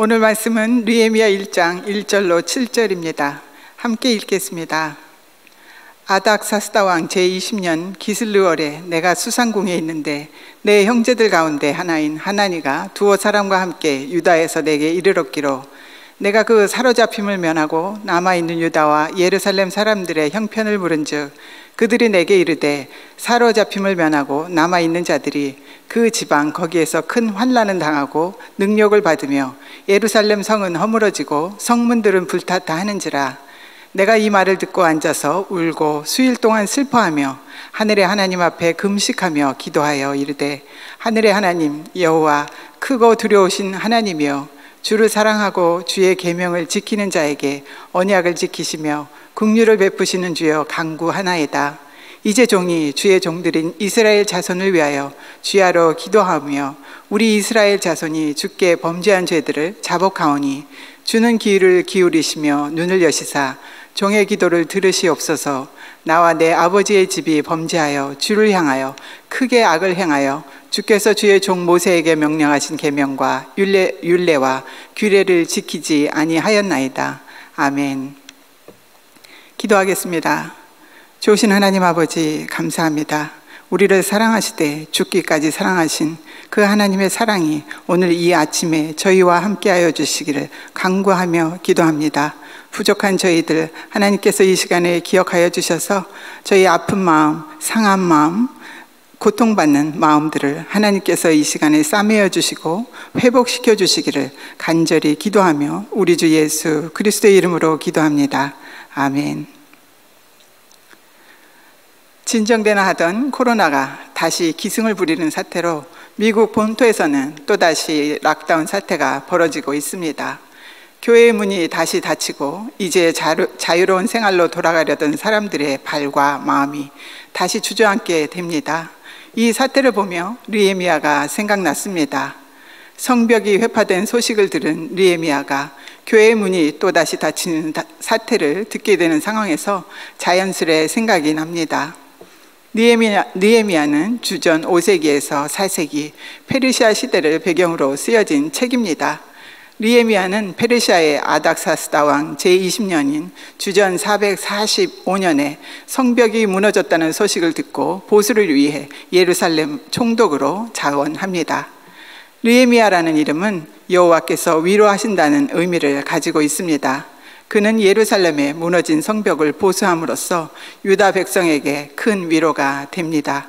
오늘 말씀은 느헤미야 1장 1절로 7절입니다. 함께 읽겠습니다. 아닥사스다 왕 제20년 기슬르월에 내가 수상궁에 있는데 내 형제들 가운데 하나인 하나니가 두어 사람과 함께 유다에서 내게 이르렀기로 내가 그 사로잡힘을 면하고 남아있는 유다와 예루살렘 사람들의 형편을 물은즉 그들이 내게 이르되 사로잡힘을 면하고 남아있는 자들이 그 지방 거기에서 큰 환난을 당하고 능력을 받으며 예루살렘 성은 허물어지고 성문들은 불탔다 하는지라. 내가 이 말을 듣고 앉아서 울고 수일 동안 슬퍼하며 하늘의 하나님 앞에 금식하며 기도하여 이르되 하늘의 하나님 여호와 크고 두려우신 하나님이여 주를 사랑하고 주의 계명을 지키는 자에게 언약을 지키시며 긍휼을 베푸시는 주여 간구하나이다. 이제 종이 주의 종들인 이스라엘 자손을 위하여 주야로 기도하며 우리 이스라엘 자손이 주께 범죄한 죄들을 자복하오니 주는 귀를 기울이시며 눈을 여시사 종의 기도를 들으시옵소서. 나와 내 아버지의 집이 범죄하여 주를 향하여 크게 악을 행하여 주께서 주의 종 모세에게 명령하신 계명과 율례와 규례를 지키지 아니하였나이다. 아멘. 기도하겠습니다. 좋으신 하나님 아버지 감사합니다. 우리를 사랑하시되 죽기까지 사랑하신 그 하나님의 사랑이 오늘 이 아침에 저희와 함께하여 주시기를 간구하며 기도합니다. 부족한 저희들 하나님께서 이 시간에 기억하여 주셔서 저희 아픈 마음, 상한 마음, 고통받는 마음들을 하나님께서 이 시간에 싸매어 주시고 회복시켜 주시기를 간절히 기도하며 우리 주 예수 그리스도의 이름으로 기도합니다. 아멘. 진정되나 하던 코로나가 다시 기승을 부리는 사태로 미국 본토에서는 또다시 락다운 사태가 벌어지고 있습니다. 교회의 문이 다시 닫히고 이제 자유로운 생활로 돌아가려던 사람들의 발과 마음이 다시 주저앉게 됩니다. 이 사태를 보며 느헤미야가 생각났습니다. 성벽이 회파된 소식을 들은 느헤미야가 교회의 문이 또다시 닫히는 사태를 듣게 되는 상황에서 자연스레 생각이 납니다. 느헤미야는 주전 5세기에서 4세기 페르시아 시대를 배경으로 쓰여진 책입니다. 느헤미야는 페르시아의 아닥사스다 왕 제20년인 주전 445년에 성벽이 무너졌다는 소식을 듣고 보수를 위해 예루살렘 총독으로 자원합니다. 느헤미야라는 이름은 여호와께서 위로하신다는 의미를 가지고 있습니다. 그는 예루살렘의 무너진 성벽을 보수함으로써 유다 백성에게 큰 위로가 됩니다.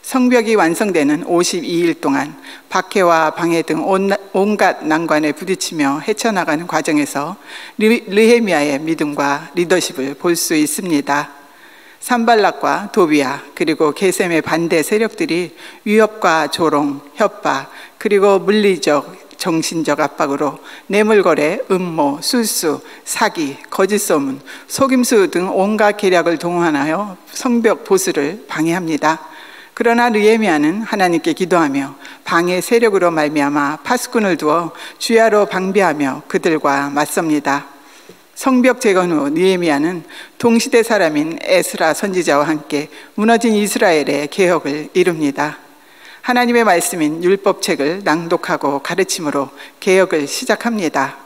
성벽이 완성되는 52일 동안 박해와 방해 등 온갖 난관에 부딪히며 헤쳐나가는 과정에서 느헤미야의 믿음과 리더십을 볼 수 있습니다. 산발락과 도비야 그리고 게셈의 반대 세력들이 위협과 조롱, 협박 그리고 물리적 정신적 압박으로 뇌물거래, 음모, 술수, 사기, 거짓 소문, 속임수 등 온갖 계략을 동원하여 성벽 보수를 방해합니다. 그러나 느헤미야는 하나님께 기도하며 방해 세력으로 말미암아 파수꾼을 두어 주야로 방비하며 그들과 맞섭니다. 성벽 재건 후 느헤미야는 동시대 사람인 에스라 선지자와 함께 무너진 이스라엘의 개혁을 이룹니다. 하나님의 말씀인 율법책을 낭독하고 가르침으로 개혁을 시작합니다.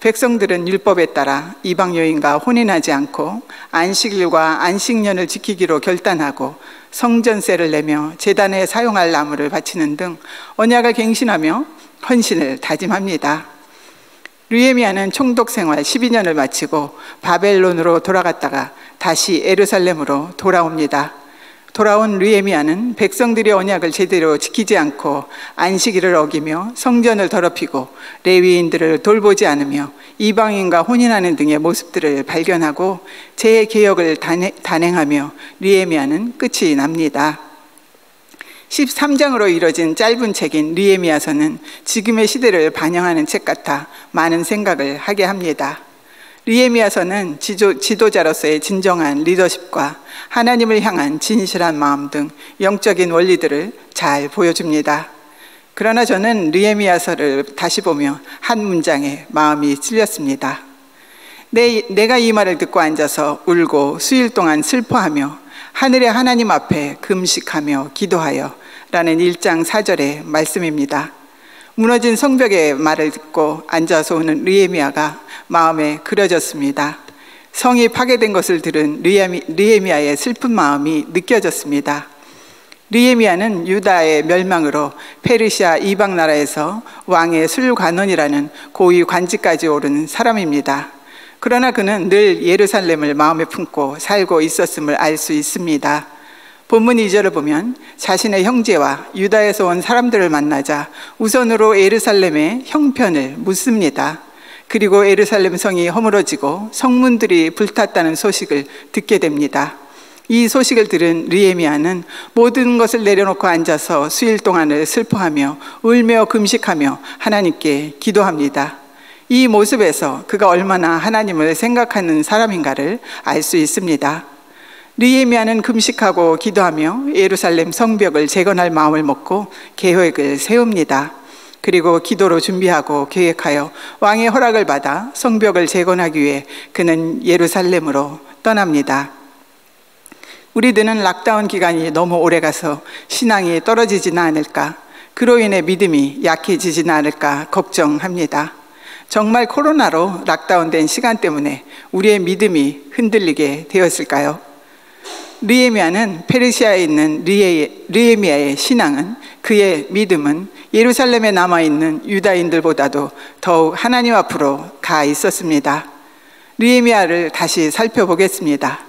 백성들은 율법에 따라 이방 여인과 혼인하지 않고 안식일과 안식년을 지키기로 결단하고 성전세를 내며 제단에 사용할 나무를 바치는 등 언약을 갱신하며 헌신을 다짐합니다. 느헤미야는 총독 생활 12년을 마치고 바벨론으로 돌아갔다가 다시 예루살렘으로 돌아옵니다. 돌아온 느헤미야는 백성들의 언약을 제대로 지키지 않고 안식일을 어기며 성전을 더럽히고 레위인들을 돌보지 않으며 이방인과 혼인하는 등의 모습들을 발견하고 재개혁을 단행하며 느헤미야는 끝이 납니다. 13장으로 이뤄진 짧은 책인 느헤미야서는 지금의 시대를 반영하는 책 같아 많은 생각을 하게 합니다. 느헤미야서는 지도자로서의 진정한 리더십과 하나님을 향한 진실한 마음 등 영적인 원리들을 잘 보여줍니다. 그러나 저는 느헤미야서를 다시 보며 한 문장에 마음이 찔렸습니다. 내가 이 말을 듣고 앉아서 울고 수일 동안 슬퍼하며 하늘의 하나님 앞에 금식하며 기도하여 라는 1장 4절의 말씀입니다. 무너진 성벽의 말을 듣고 앉아서 오는 느헤미야가 마음에 그려졌습니다. 성이 파괴된 것을 들은 느헤미야의 슬픈 마음이 느껴졌습니다. 느헤미야는 유다의 멸망으로 페르시아 이방 나라에서 왕의 술관원이라는 고위 관직까지 오른 사람입니다. 그러나 그는 늘 예루살렘을 마음에 품고 살고 있었음을 알 수 있습니다. 본문 2절을 보면 자신의 형제와 유다에서 온 사람들을 만나자 우선으로 예루살렘의 형편을 묻습니다. 그리고 예루살렘 성이 허물어지고 성문들이 불탔다는 소식을 듣게 됩니다. 이 소식을 들은 느헤미야는 모든 것을 내려놓고 앉아서 수일 동안을 슬퍼하며 울며 금식하며 하나님께 기도합니다. 이 모습에서 그가 얼마나 하나님을 생각하는 사람인가를 알 수 있습니다. 느헤미야는 금식하고 기도하며 예루살렘 성벽을 재건할 마음을 먹고 계획을 세웁니다. 그리고 기도로 준비하고 계획하여 왕의 허락을 받아 성벽을 재건하기 위해 그는 예루살렘으로 떠납니다. 우리들은 락다운 기간이 너무 오래가서 신앙이 떨어지지는 않을까, 그로 인해 믿음이 약해지지는 않을까 걱정합니다. 정말 코로나로 락다운된 시간 때문에 우리의 믿음이 흔들리게 되었을까요? 느헤미야는 페르시아에 있는 느헤미야의 신앙은, 그의 믿음은 예루살렘에 남아있는 유다인들보다도 더욱 하나님 앞으로 가 있었습니다. 느헤미야를 다시 살펴보겠습니다.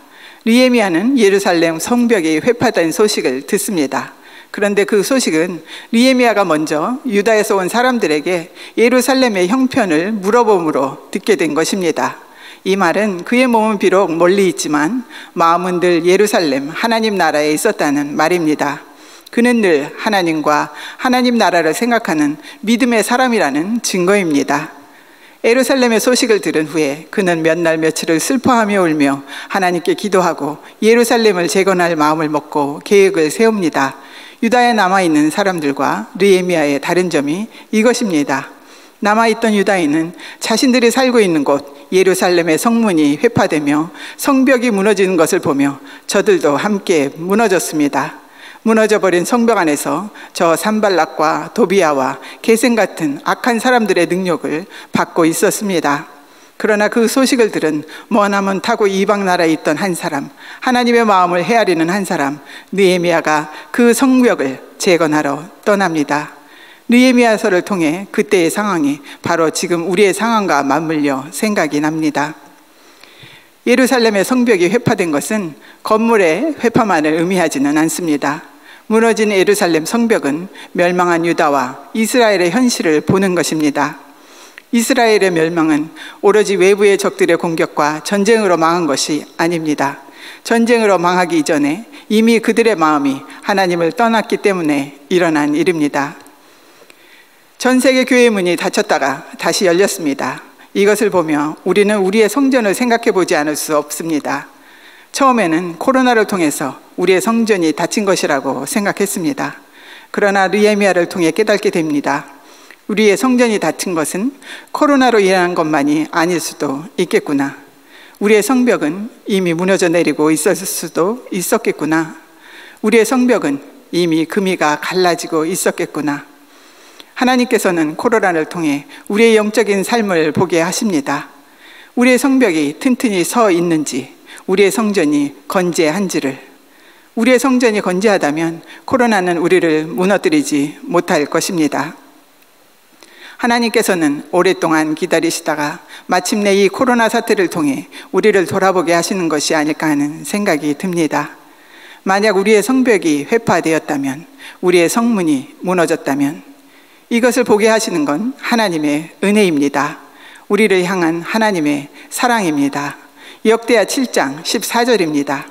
느헤미야는 예루살렘 성벽이 회파된 소식을 듣습니다. 그런데 그 소식은 느헤미야가 먼저 유다에서 온 사람들에게 예루살렘의 형편을 물어봄으로 듣게 된 것입니다. 이 말은 그의 몸은 비록 멀리 있지만 마음은 늘 예루살렘 하나님 나라에 있었다는 말입니다. 그는 늘 하나님과 하나님 나라를 생각하는 믿음의 사람이라는 증거입니다. 예루살렘의 소식을 들은 후에 그는 몇 날 며칠을 슬퍼하며 울며 하나님께 기도하고 예루살렘을 재건할 마음을 먹고 계획을 세웁니다. 유다에 남아있는 사람들과 느헤미야의 다른 점이 이것입니다. 남아있던 유다인은 자신들이 살고 있는 곳 예루살렘의 성문이 회파되며 성벽이 무너지는 것을 보며 저들도 함께 무너졌습니다. 무너져버린 성벽 안에서 저 산발락과 도비야와 게셈 같은 악한 사람들의 능력을 받고 있었습니다. 그러나 그 소식을 들은 머나먼 타고 이방 나라에 있던 한 사람, 하나님의 마음을 헤아리는 한 사람, 느헤미야가 그 성벽을 재건하러 떠납니다. 느헤미야서를 통해 그때의 상황이 바로 지금 우리의 상황과 맞물려 생각이 납니다. 예루살렘의 성벽이 회파된 것은 건물의 회파만을 의미하지는 않습니다. 무너진 예루살렘 성벽은 멸망한 유다와 이스라엘의 현실을 보는 것입니다. 이스라엘의 멸망은 오로지 외부의 적들의 공격과 전쟁으로 망한 것이 아닙니다. 전쟁으로 망하기 이전에 이미 그들의 마음이 하나님을 떠났기 때문에 일어난 일입니다. 전 세계 교회 문이 닫혔다가 다시 열렸습니다. 이것을 보며 우리는 우리의 성전을 생각해 보지 않을 수 없습니다. 처음에는 코로나를 통해서 우리의 성전이 닫힌 것이라고 생각했습니다. 그러나 느헤미야를 통해 깨닫게 됩니다. 우리의 성전이 닫힌 것은 코로나로 일어난 것만이 아닐 수도 있겠구나. 우리의 성벽은 이미 무너져 내리고 있었을 수도 있었겠구나. 우리의 성벽은 이미 금이가 갈라지고 있었겠구나. 하나님께서는 코로나를 통해 우리의 영적인 삶을 보게 하십니다. 우리의 성벽이 튼튼히 서 있는지, 우리의 성전이 건재한지를. 우리의 성전이 건재하다면 코로나는 우리를 무너뜨리지 못할 것입니다. 하나님께서는 오랫동안 기다리시다가 마침내 이 코로나 사태를 통해 우리를 돌아보게 하시는 것이 아닐까 하는 생각이 듭니다. 만약 우리의 성벽이 회파되었다면, 우리의 성문이 무너졌다면 이것을 보게 하시는 건 하나님의 은혜입니다. 우리를 향한 하나님의 사랑입니다. 역대하 7장 14절입니다.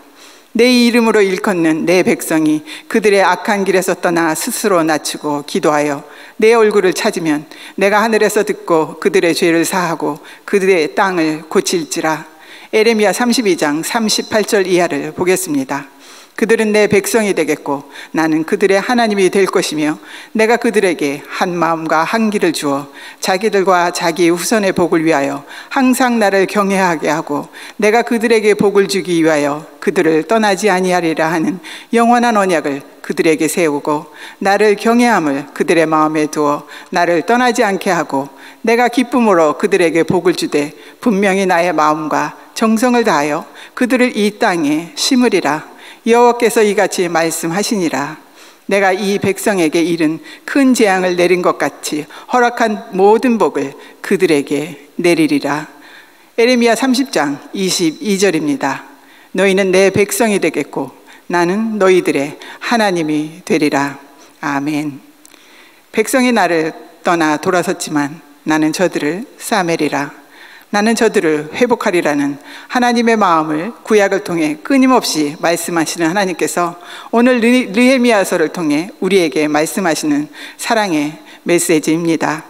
내 이름으로 일컫는 내 백성이 그들의 악한 길에서 떠나 스스로 낮추고 기도하여 내 얼굴을 찾으면 내가 하늘에서 듣고 그들의 죄를 사하고 그들의 땅을 고칠지라. 에레미야 32장 38절 이하를 보겠습니다. 그들은 내 백성이 되겠고 나는 그들의 하나님이 될 것이며 내가 그들에게 한 마음과 한 길을 주어 자기들과 자기 후손의 복을 위하여 항상 나를 경외하게 하고 내가 그들에게 복을 주기 위하여 그들을 떠나지 아니하리라 하는 영원한 언약을 그들에게 세우고 나를 경외함을 그들의 마음에 두어 나를 떠나지 않게 하고 내가 기쁨으로 그들에게 복을 주되 분명히 나의 마음과 정성을 다하여 그들을 이 땅에 심으리라. 여호와께서 이같이 말씀하시니라. 내가 이 백성에게 이른 큰 재앙을 내린 것 같이 허락한 모든 복을 그들에게 내리리라. 에레미야 30장 22절입니다. 너희는 내 백성이 되겠고 나는 너희들의 하나님이 되리라. 아멘. 백성이 나를 떠나 돌아섰지만 나는 저들을 싸매리라. 나는 저들을 회복하리라는 하나님의 마음을 구약을 통해 끊임없이 말씀하시는 하나님께서 오늘 느헤미야서를 통해 우리에게 말씀하시는 사랑의 메시지입니다.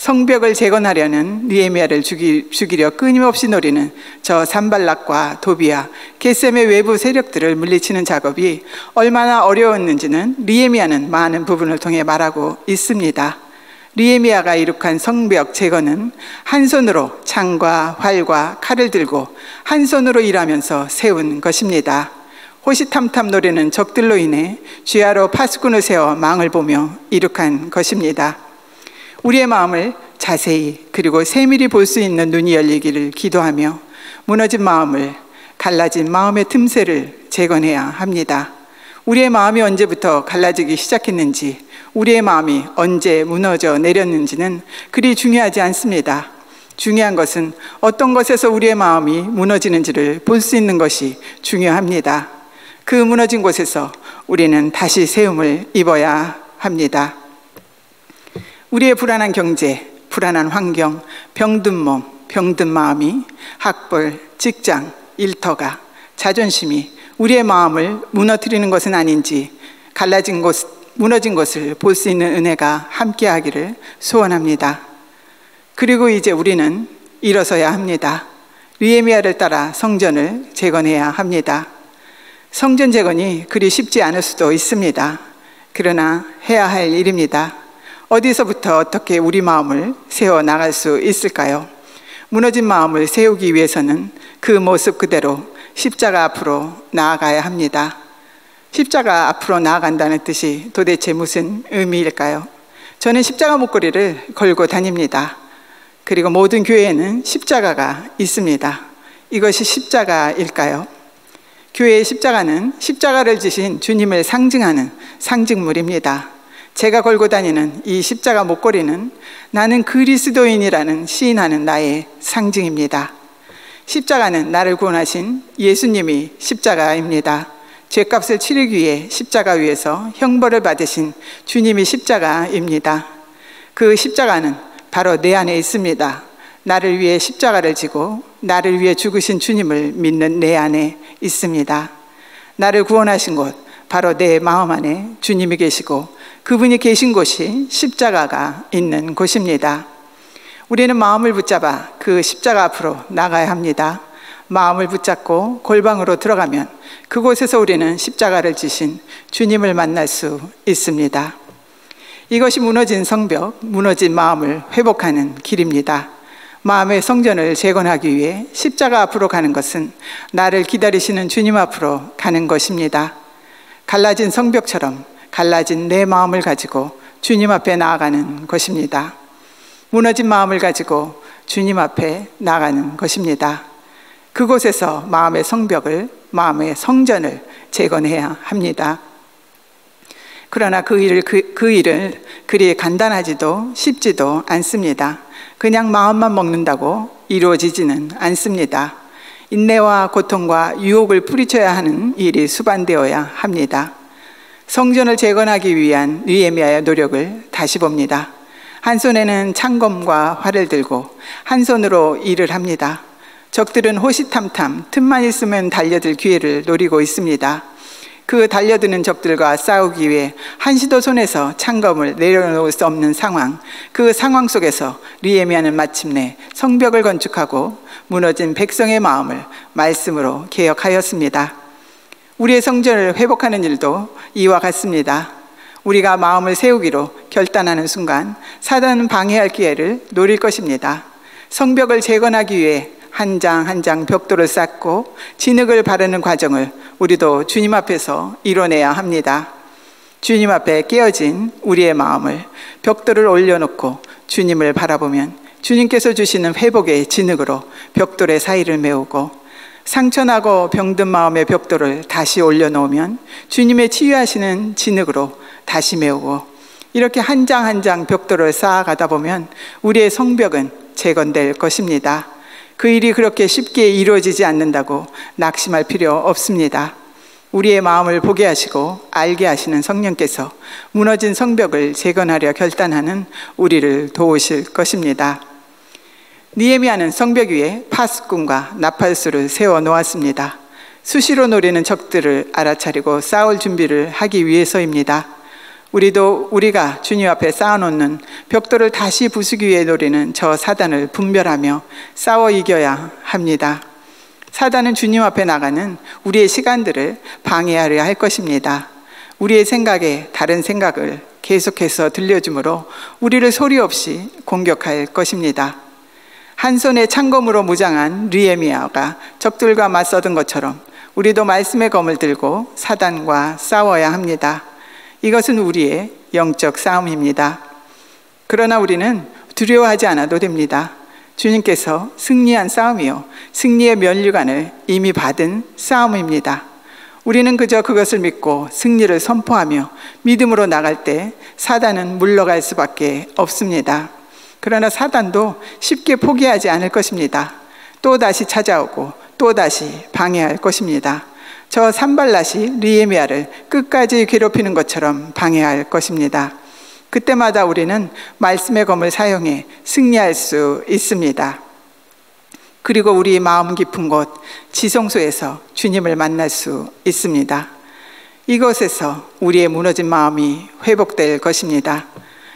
성벽을 재건하려는 느헤미야를 죽이려 끊임없이 노리는 저 산발락과 도비야, 게셈의 외부 세력들을 물리치는 작업이 얼마나 어려웠는지는 느헤미야는 많은 부분을 통해 말하고 있습니다. 느헤미야가 이룩한 성벽 재건은 한 손으로 창과 활과 칼을 들고 한 손으로 일하면서 세운 것입니다. 호시탐탐 노리는 적들로 인해 주야로 파수꾼을 세워 망을 보며 이룩한 것입니다. 우리의 마음을 자세히 그리고 세밀히 볼 수 있는 눈이 열리기를 기도하며 무너진 마음을, 갈라진 마음의 틈새를 재건해야 합니다. 우리의 마음이 언제부터 갈라지기 시작했는지, 우리의 마음이 언제 무너져 내렸는지는 그리 중요하지 않습니다. 중요한 것은 어떤 것에서 우리의 마음이 무너지는지를 볼 수 있는 것이 중요합니다. 그 무너진 곳에서 우리는 다시 세움을 입어야 합니다. 우리의 불안한 경제, 불안한 환경, 병든 몸, 병든 마음이 학벌, 직장, 일터가, 자존심이 우리의 마음을 무너뜨리는 것은 아닌지 무너진 것을 볼 수 있는 은혜가 함께하기를 소원합니다. 그리고 이제 우리는 일어서야 합니다. 느헤미야를 따라 성전을 재건해야 합니다. 성전 재건이 그리 쉽지 않을 수도 있습니다. 그러나 해야 할 일입니다. 어디서부터 어떻게 우리 마음을 세워 나갈 수 있을까요? 무너진 마음을 세우기 위해서는 그 모습 그대로 십자가 앞으로 나아가야 합니다. 십자가 앞으로 나아간다는 뜻이 도대체 무슨 의미일까요? 저는 십자가 목걸이를 걸고 다닙니다. 그리고 모든 교회에는 십자가가 있습니다. 이것이 십자가일까요? 교회의 십자가는 십자가를 지신 주님을 상징하는 상징물입니다. 제가 걸고 다니는 이 십자가 목걸이는 나는 그리스도인이라는 시인하는 나의 상징입니다. 십자가는 나를 구원하신 예수님이 십자가입니다. 죄값을 치르기 위해 십자가 위에서 형벌을 받으신 주님이 십자가입니다. 그 십자가는 바로 내 안에 있습니다. 나를 위해 십자가를 지고 나를 위해 죽으신 주님을 믿는 내 안에 있습니다. 나를 구원하신 곳, 바로 내 마음 안에 주님이 계시고 그분이 계신 곳이 십자가가 있는 곳입니다. 우리는 마음을 붙잡아 그 십자가 앞으로 나가야 합니다. 마음을 붙잡고 골방으로 들어가면 그곳에서 우리는 십자가를 지신 주님을 만날 수 있습니다. 이것이 무너진 성벽, 무너진 마음을 회복하는 길입니다. 마음의 성전을 재건하기 위해 십자가 앞으로 가는 것은 나를 기다리시는 주님 앞으로 가는 것입니다. 갈라진 성벽처럼 갈라진 내 마음을 가지고 주님 앞에 나아가는 것입니다. 무너진 마음을 가지고 주님 앞에 나아가는 것입니다. 그곳에서 마음의 성벽을, 마음의 성전을 재건해야 합니다. 그러나 그 일을 그리 간단하지도 쉽지도 않습니다. 그냥 마음만 먹는다고 이루어지지는 않습니다. 인내와 고통과 유혹을 뿌리쳐야 하는 일이 수반되어야 합니다. 성전을 재건하기 위한 느헤미야의 노력을 다시 봅니다. 한 손에는 창검과 활을 들고 한 손으로 일을 합니다. 적들은 호시탐탐 틈만 있으면 달려들 기회를 노리고 있습니다. 그 달려드는 적들과 싸우기 위해 한시도 손에서 창검을 내려놓을 수 없는 상황, 그 상황 속에서 느헤미야는 마침내 성벽을 건축하고 무너진 백성의 마음을 말씀으로 개혁하였습니다. 우리의 성전을 회복하는 일도 이와 같습니다. 우리가 마음을 세우기로 결단하는 순간 사단은 방해할 기회를 노릴 것입니다. 성벽을 재건하기 위해 한 장 한 장 벽돌을 쌓고 진흙을 바르는 과정을 우리도 주님 앞에서 이뤄내야 합니다. 주님 앞에 깨어진 우리의 마음을 벽돌을 올려놓고 주님을 바라보면 주님께서 주시는 회복의 진흙으로 벽돌의 사이를 메우고, 상처나고 병든 마음의 벽돌을 다시 올려놓으면 주님의 치유하시는 진흙으로 다시 메우고, 이렇게 한 장 한 장 벽돌을 쌓아가다 보면 우리의 성벽은 재건될 것입니다. 그 일이 그렇게 쉽게 이루어지지 않는다고 낙심할 필요 없습니다. 우리의 마음을 보게 하시고 알게 하시는 성령께서 무너진 성벽을 재건하려 결단하는 우리를 도우실 것입니다. 느헤미야는 성벽 위에 파수꾼과 나팔수를 세워 놓았습니다. 수시로 노리는 적들을 알아차리고 싸울 준비를 하기 위해서입니다. 우리가 주님 앞에 쌓아놓는 벽돌을 다시 부수기 위해 노리는 저 사단을 분별하며 싸워 이겨야 합니다. 사단은 주님 앞에 나가는 우리의 시간들을 방해하려 할 것입니다. 우리의 생각에 다른 생각을 계속해서 들려주므로 우리를 소리 없이 공격할 것입니다. 한 손에 창검으로 무장한 느헤미야가 적들과 맞서던 것처럼 우리도 말씀의 검을 들고 사단과 싸워야 합니다. 이것은 우리의 영적 싸움입니다. 그러나 우리는 두려워하지 않아도 됩니다. 주님께서 승리한 싸움이요, 승리의 면류관을 이미 받은 싸움입니다. 우리는 그저 그것을 믿고 승리를 선포하며 믿음으로 나갈 때 사단은 물러갈 수밖에 없습니다. 그러나 사단도 쉽게 포기하지 않을 것입니다. 또 다시 찾아오고 또 다시 방해할 것입니다. 저 산발랏이 느헤미야를 끝까지 괴롭히는 것처럼 방해할 것입니다. 그때마다 우리는 말씀의 검을 사용해 승리할 수 있습니다. 그리고 우리 마음 깊은 곳 지성소에서 주님을 만날 수 있습니다. 이곳에서 우리의 무너진 마음이 회복될 것입니다.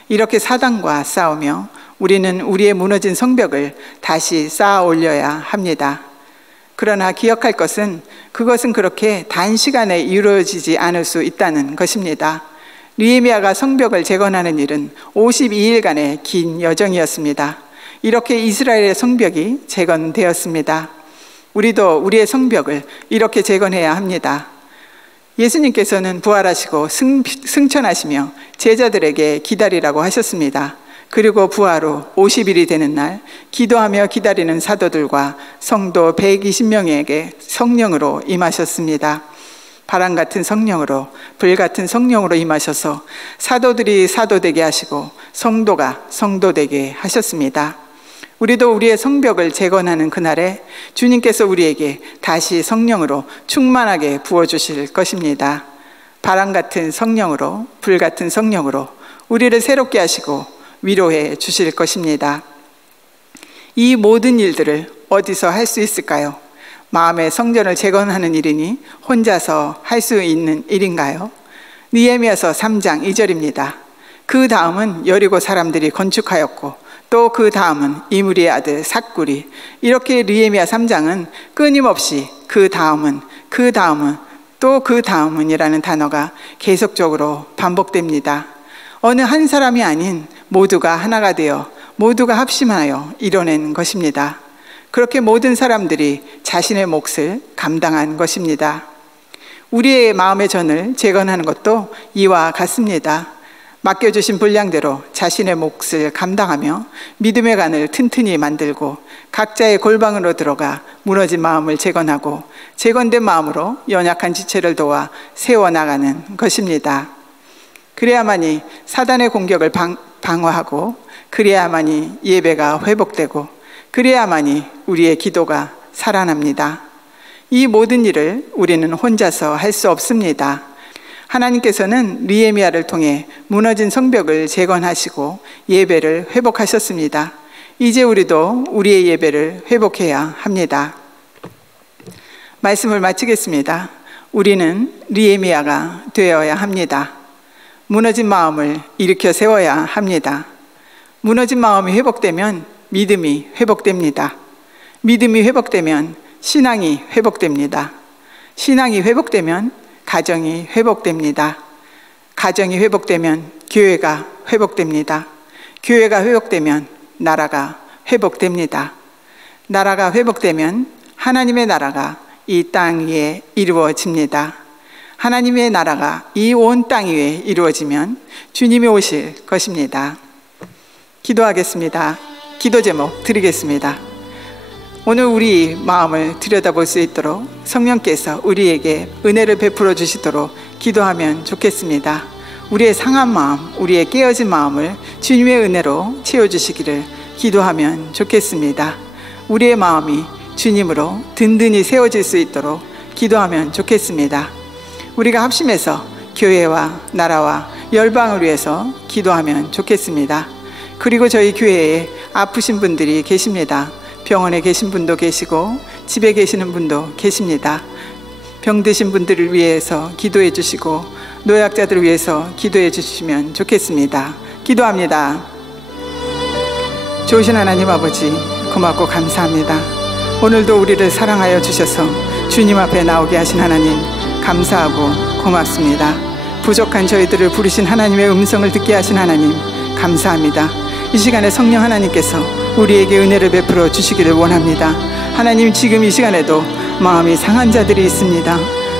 이렇게 사단과 싸우며 우리는 우리의 무너진 성벽을 다시 쌓아 올려야 합니다. 그러나 기억할 것은 그것은 그렇게 단시간에 이루어지지 않을 수 있다는 것입니다. 느헤미야가 성벽을 재건하는 일은 52일간의 긴 여정이었습니다. 이렇게 이스라엘의 성벽이 재건되었습니다. 우리도 우리의 성벽을 이렇게 재건해야 합니다. 예수님께서는 부활하시고 승천하시며 제자들에게 기다리라고 하셨습니다. 그리고 부활 후 50일이 되는 날 기도하며 기다리는 사도들과 성도 120명에게 성령으로 임하셨습니다. 바람 같은 성령으로, 불 같은 성령으로 임하셔서 사도들이 사도되게 하시고 성도가 성도되게 하셨습니다. 우리도 우리의 성벽을 재건하는 그날에 주님께서 우리에게 다시 성령으로 충만하게 부어주실 것입니다. 바람 같은 성령으로, 불 같은 성령으로 우리를 새롭게 하시고 위로해 주실 것입니다. 이 모든 일들을 어디서 할 수 있을까요? 마음의 성전을 재건하는 일이니 혼자서 할 수 있는 일인가요? 느헤미야서 3장 2절입니다. 그 다음은 여리고 사람들이 건축하였고 또 그 다음은 이므리의 아들 삭굴이. 이렇게 느헤미야 3장은 끊임없이 그 다음은 또 그 다음은 이라는 단어가 계속적으로 반복됩니다. 어느 한 사람이 아닌 모두가 하나가 되어 모두가 합심하여 이뤄낸 것입니다. 그렇게 모든 사람들이 자신의 몫을 감당한 것입니다. 우리의 마음의 전을 재건하는 것도 이와 같습니다. 맡겨주신 분량대로 자신의 몫을 감당하며 믿음의 간을 튼튼히 만들고 각자의 골방으로 들어가 무너진 마음을 재건하고 재건된 마음으로 연약한 지체를 도와 세워나가는 것입니다. 그래야만이 사단의 공격을 방어하고, 그래야만이 예배가 회복되고, 그래야만이 우리의 기도가 살아납니다. 이 모든 일을 우리는 혼자서 할 수 없습니다. 하나님께서는 느헤미야를 통해 무너진 성벽을 재건하시고 예배를 회복하셨습니다. 이제 우리도 우리의 예배를 회복해야 합니다. 말씀을 마치겠습니다. 우리는 느헤미야가 되어야 합니다. 무너진 마음을 일으켜 세워야 합니다. 무너진 마음이 회복되면 믿음이 회복됩니다. 믿음이 회복되면 신앙이 회복됩니다. 신앙이 회복되면 가정이 회복됩니다. 가정이 회복되면 교회가 회복됩니다. 교회가 회복되면 나라가 회복됩니다. 나라가 회복되면 하나님의 나라가 이 땅 위에 이루어집니다. 하나님의 나라가 이 온 땅 위에 이루어지면 주님이 오실 것입니다. 기도하겠습니다. 기도 제목 드리겠습니다. 오늘 우리 마음을 들여다볼 수 있도록 성령께서 우리에게 은혜를 베풀어 주시도록 기도하면 좋겠습니다. 우리의 상한 마음, 우리의 깨어진 마음을 주님의 은혜로 채워주시기를 기도하면 좋겠습니다. 우리의 마음이 주님으로 든든히 세워질 수 있도록 기도하면 좋겠습니다. 우리가 합심해서 교회와 나라와 열방을 위해서 기도하면 좋겠습니다. 그리고 저희 교회에 아프신 분들이 계십니다. 병원에 계신 분도 계시고 집에 계시는 분도 계십니다. 병드신 분들을 위해서 기도해 주시고 노약자들을 위해서 기도해 주시면 좋겠습니다. 기도합니다. 좋으신 하나님 아버지, 고맙고 감사합니다. 오늘도 우리를 사랑하여 주셔서 주님 앞에 나오게 하신 하나님, 감사하고 고맙습니다. 부족한 저희들을 부르신 하나님의 음성을 듣게 하신 하나님, 감사합니다. 이 시간에 성령 하나님께서 우리에게 은혜를 베풀어 주시기를 원합니다. 하나님, 지금 이 시간에도 마음이 상한 자들이 있습니다.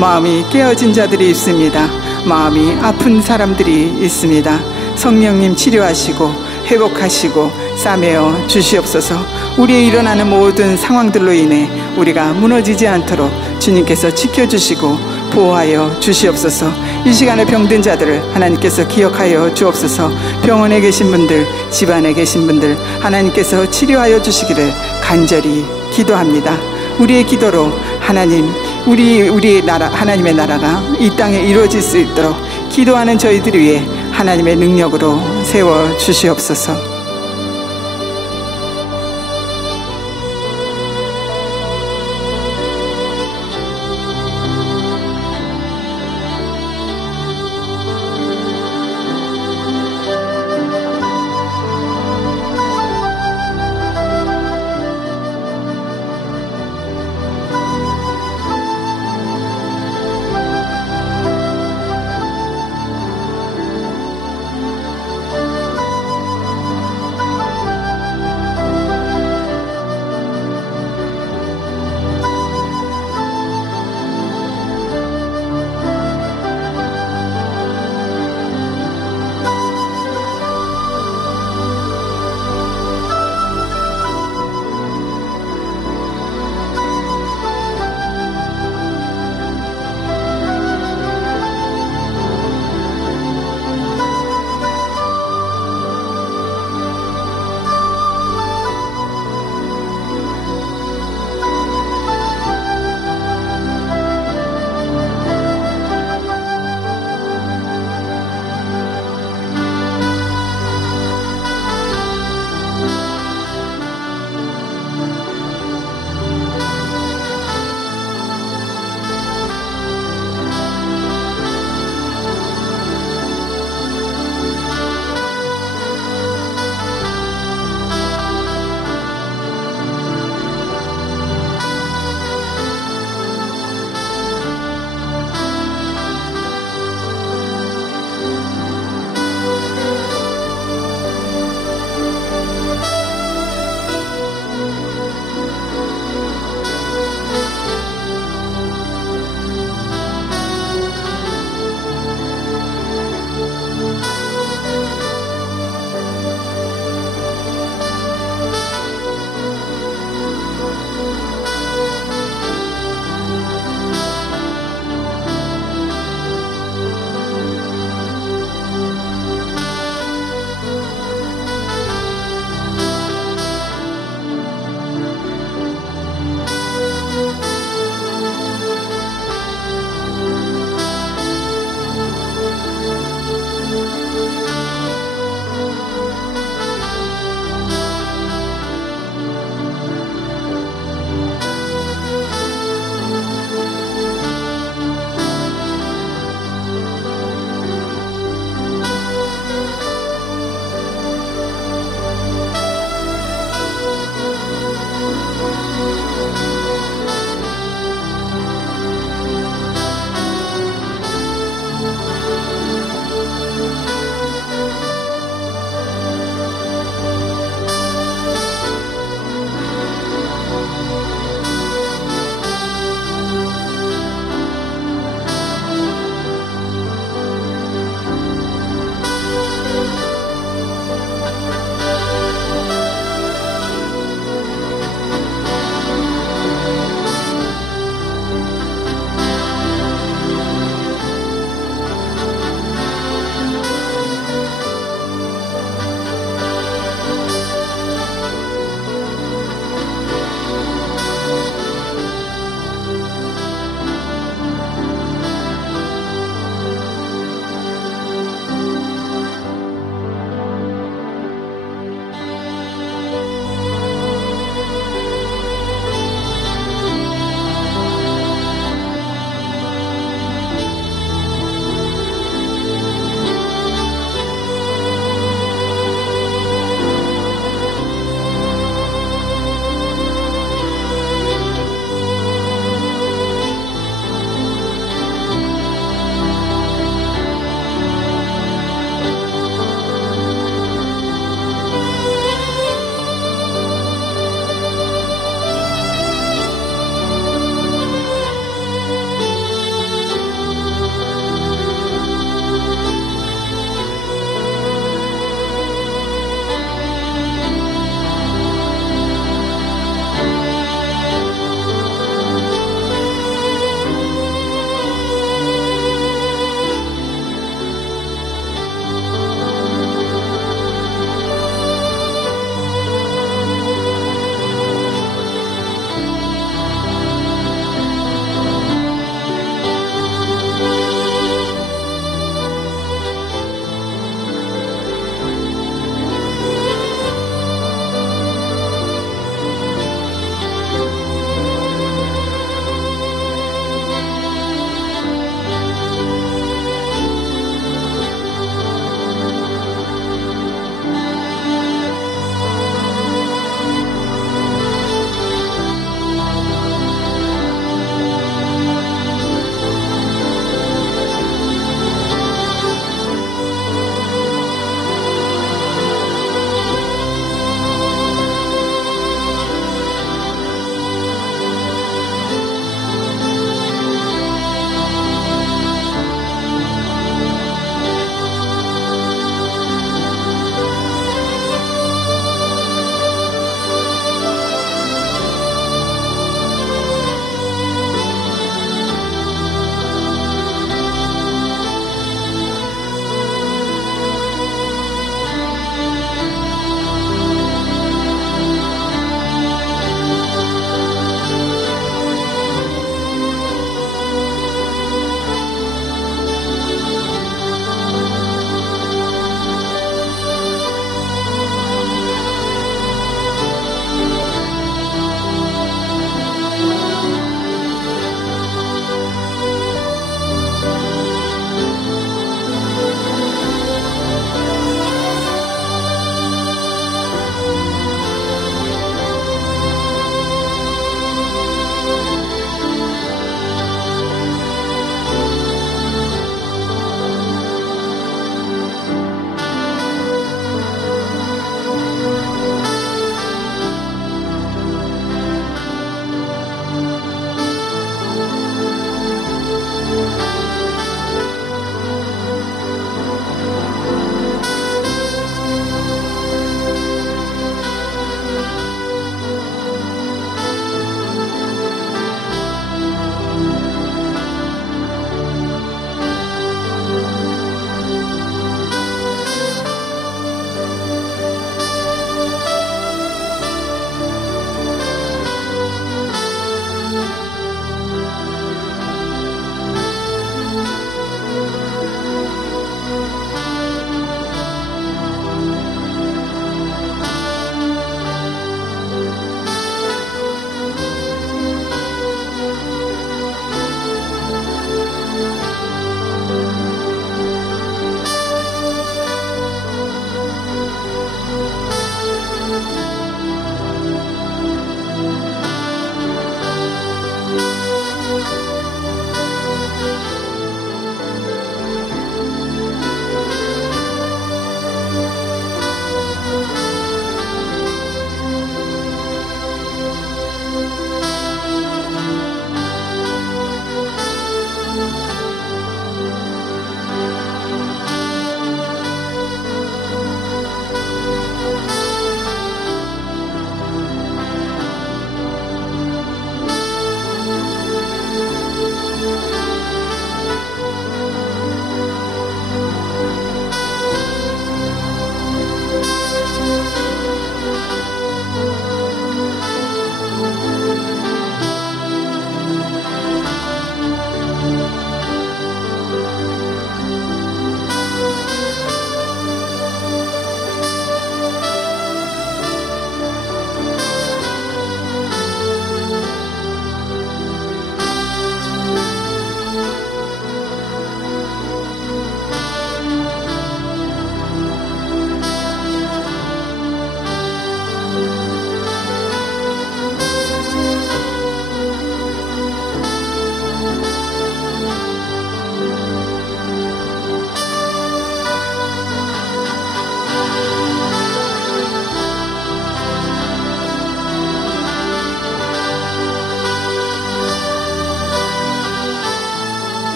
마음이 깨어진 자들이 있습니다. 마음이 아픈 사람들이 있습니다. 성령님 치료하시고 회복하시고 싸매어 주시옵소서. 우리의 일어나는 모든 상황들로 인해 우리가 무너지지 않도록 주님께서 지켜주시고 보호하여 주시옵소서. 이 시간에 병든 자들을 하나님께서 기억하여 주옵소서. 병원에 계신 분들, 집안에 계신 분들 하나님께서 치료하여 주시기를 간절히 기도합니다. 우리의 기도로 하나님, 우리의 나라, 하나님의 나라가 이 땅에 이루어질 수 있도록 기도하는 저희들 위해 하나님의 능력으로 세워 주시옵소서.